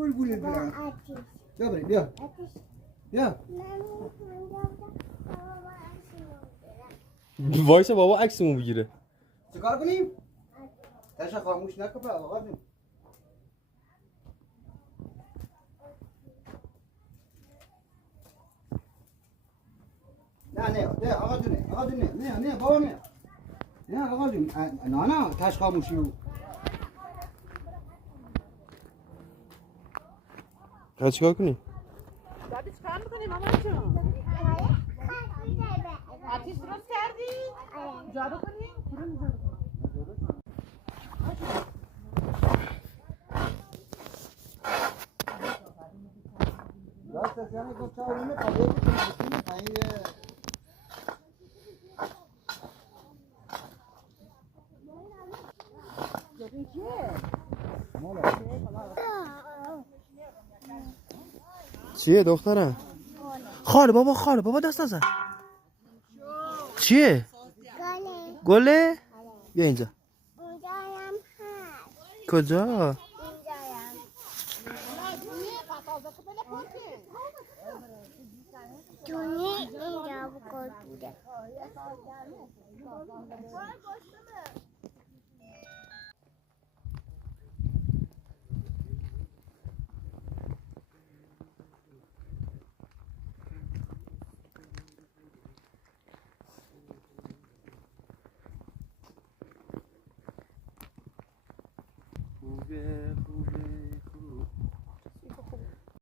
بلبل برم بیا بریم بیا بیا وایسا بابا عکسمو بگیره. چیکار کنیم؟ تاشا خاموش نکن آقا جون. نه آقا جون نه بابا نه آقا جون نه تاش خاموشی رو چیکار کنی؟ دادی چیکار میکنی مامان جون؟ آتیش درست کردی؟ جارو کنی؟ برو جارو کن. راست یعنی گفت چاونه قبول کنید پایین چیه دخترم؟ خاله بابا دست نزن. چیه؟ گله؟ بیا اینجا. کجا؟ اینجا بکن بوده خوبه